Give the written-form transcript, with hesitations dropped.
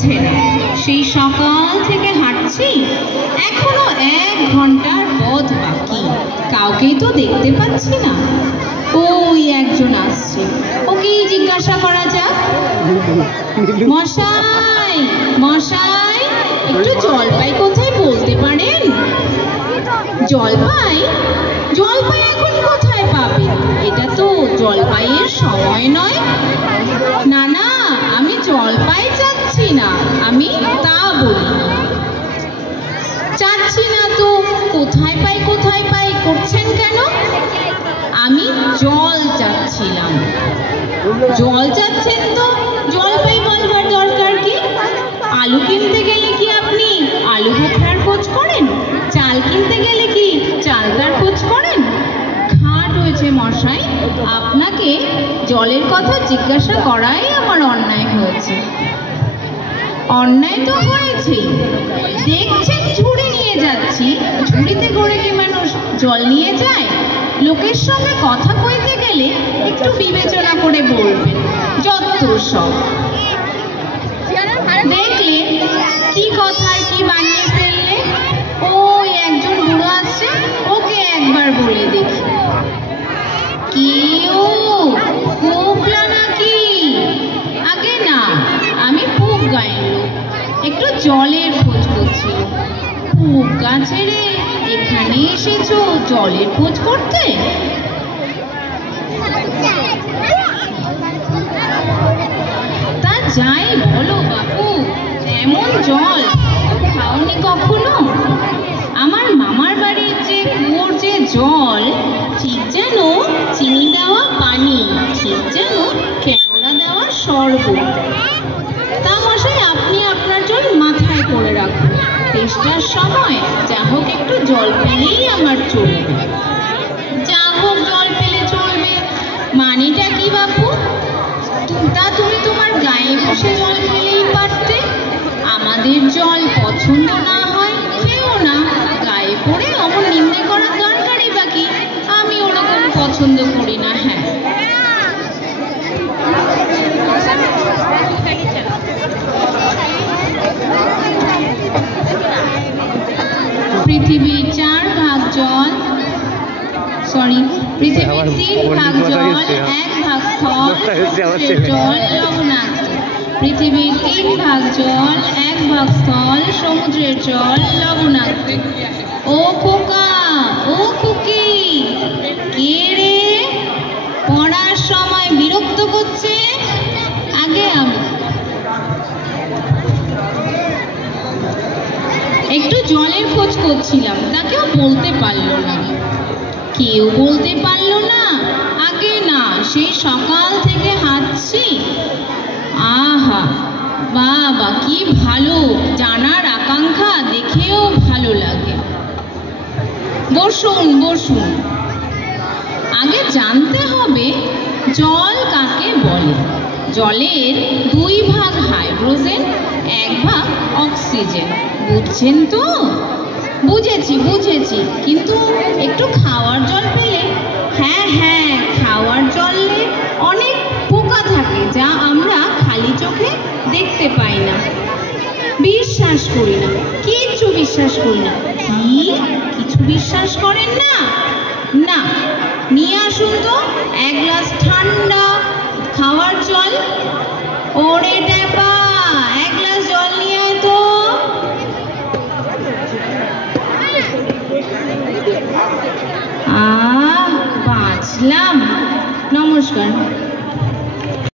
হচ্ছে না। সেই সকাল থেকে হাঁটছি, এখনো 1 ঘন্টার পথ বাকি। কাউকেই তো দেখতে পাচ্ছি না। ওই একজন আসছে, ওকেই জিজ্ঞাসা করা যাক। মশাই, মশাই, একটু জলপাই কোথায় বলতে পারেন? জলপাই? জলপাই এখন কোথায় পাবে? এটা তো জলপাইয়ের সময় নয়। না না, আমি জলপাই চাচ্ছি না, আমি তা বলিনি। চাচ্ছি না তো কোথায় পাই করছেন কেন? আমি জল চাচ্ছিলাম। জল চাচ্ছেন তো জলপাই বলবার দরকার কি? আলু কিনতে গেলে কি আপনি আলু বোখরার খোঁজ করেন? চাল কিনতে গেলে কি চালতার খোঁজ করেন? ঘাট হয়েছে মশাই, আপনাকে জলের কথা জিজ্ঞাসা করাই আমার অন্যায় হয়েছে। অন্যায় তো হয়েছে, দেখছেন ঝুড়ি নিয়ে যাচ্ছি। ঝুড়িতে করে কি মানুষ জল নিয়ে যায়? লোকের সঙ্গে কথা কইতে গেলে একটু বিবেচনা করে বলবেন। যত সব দেখলে কি কথা কি বানিয়ে ফেললে। ওই একজন বুড়ো আসছে, ওকে একবার বলে দেখি। কেউ ফুকলা নাকি? আগে না, আমি ফুক গায়ের লোক, একটু জলের খোঁজ করছিল। ফুক গাছেরে এখানে এসেছো জলের খোঁজ করতে? তা যাই বলো বাবু, এমন জল খাওনি কখনো? আমার মামার বাড়ির যে কুয়োর যে জল, ঠিক যেন চিনি দেওয়া পানি, ঠিক যেন কেওড়া দেওয়া শরবত। তা মশাই, আপনি আপনার জল মাথায় করে রাখুন। তেষ্টার সময় যা হোক একটু জল পেলেই আমার চলবে। যা হোক জল পেলে চলবে মানেটা কি বাপু? তা তুমি তোমার গায়ে বসে জল খেলেই পারতে। আমাদের জল পছন্দ না হয় খেও না, গায়ে পড়ে অমন নিন্দে করার দরকারই বাকি। আমি ওরকম পছন্দ করি না। হ্যাঁ, পৃথিবীর 4 ভাগ জল, পৃথিবীর 3 ভাগ জল, 1 ভাগ স্থল, জল লবণাক্ত। পৃথিবীর 3 ভাগ জল, 1 ভাগ স্থল, সমুদ্রের জল লবণাক্ত। ও খোকা, ও খুকি, কে রে পড়ার সময় বিরক্ত করছে? আগে আমি একটু জলের খোঁজ করছিলাম, তা কেউ বলতে পারলো না। কেউ বলতে পারলো না? আগে না, সেই সকাল থেকে হাঁটছি। আহা বাবা, কি ভালো, জানার আকাঙ্ক্ষা দেখেও ভালো লাগে। বসুন বসুন। আগে জানতে হবে জল কাকে বলে। জলের 2 ভাগ হাইড্রোজেন, 1 ভাগ অক্সিজেন। বুঝছেন তো? বুঝেছি, কিন্তু একটু খাওয়ার জল পেলে। হ্যাঁ হ্যাঁ, খাওয়ার জলে অনেক পোকা থাকে যা আমরা খালি চোখে দেখতে পাই না। বিশ্বাস করি না, কিচ্ছু বিশ্বাস করি না। কি কিছু বিশ্বাস করেন না? না, নিয়ে আসুন তো 1 গ্লাস ঠান্ডা খাওয়ার জল। ওরে ট্যাপা, 1 গ্লাস জল নিয়ে আয় তো। বাঁচলাম। নমস্কার।